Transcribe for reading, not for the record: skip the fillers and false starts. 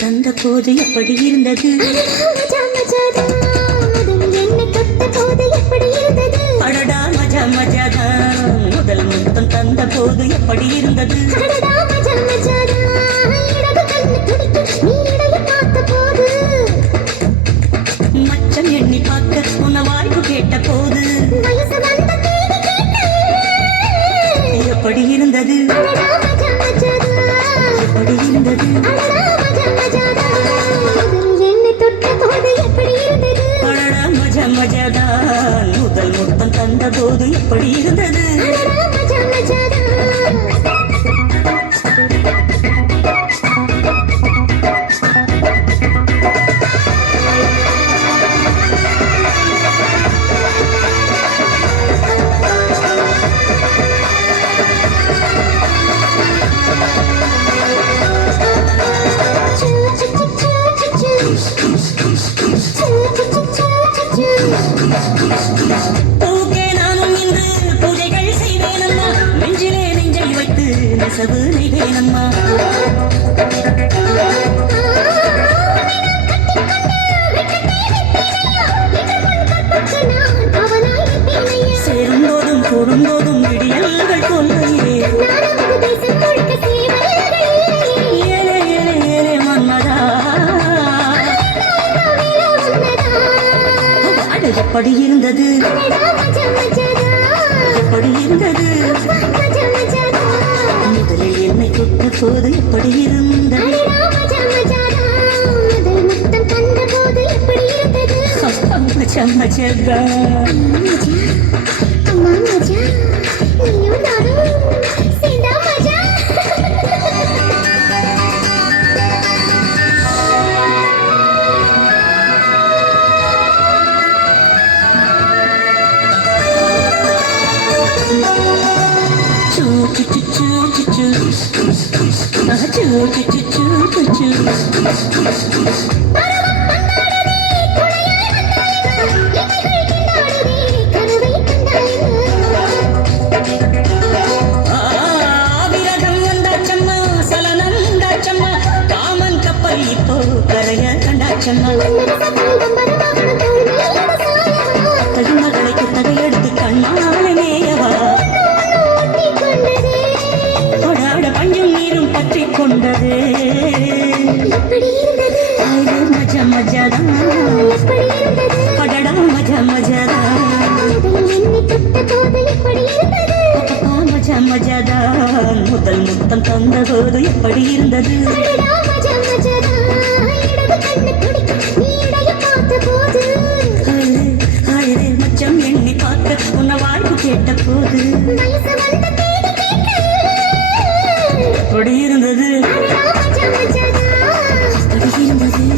தந்த போது எப்படி இருந்தது? அடடா மஜா மஜாதான் முதல் முத்தம் தந்த போது எப்படி இருந்தது? மச்சம் எண்ணி பார்க்க உன்ன வாய்ப்பு கேட்ட போது எப்படி இருந்தது? எப்படி இருந்தது? அடடா மஜா மஜாதான் முதல் முத்தம் தந்த போது எப்படி இருந்தது? பூக்கே நானும் இன்று பூஜைகள் செய்வேனம்மா, நெஞ்சிலே நெஞ்சை வைத்து நெசவு நெய்வேனம்மா. சேரும் போதும் கூடும் போதும் விடியல்கள் கொள்ளையே ஏலே ஏலே ஏலே மன்மதா. எப்படி இருந்தது? எப்படி இருந்தது? முதலில் என்னை தொட்ட போது எப்படி இருந்தது? மஜா மஜா காமன் கப்பல் இப்போ கரைய கண்டாச்சம்மா. தகுமகளை தகையெடுத்து கண்ணாலே மேயவா கொடாட பஞ்சும் நீரும் பற்றி கொண்டதே. மஜா மஜாதான் படடா மஜா மஜாதான் மஜா மஜாதான் முதல் முத்தம் தந்த போது எப்படி இருந்தது? மச்சம் எண்ணி பார்க்க உன்ன வாய்ப்பு கேட்ட போது எப்படி இருந்தது? எப்படி இருந்தது?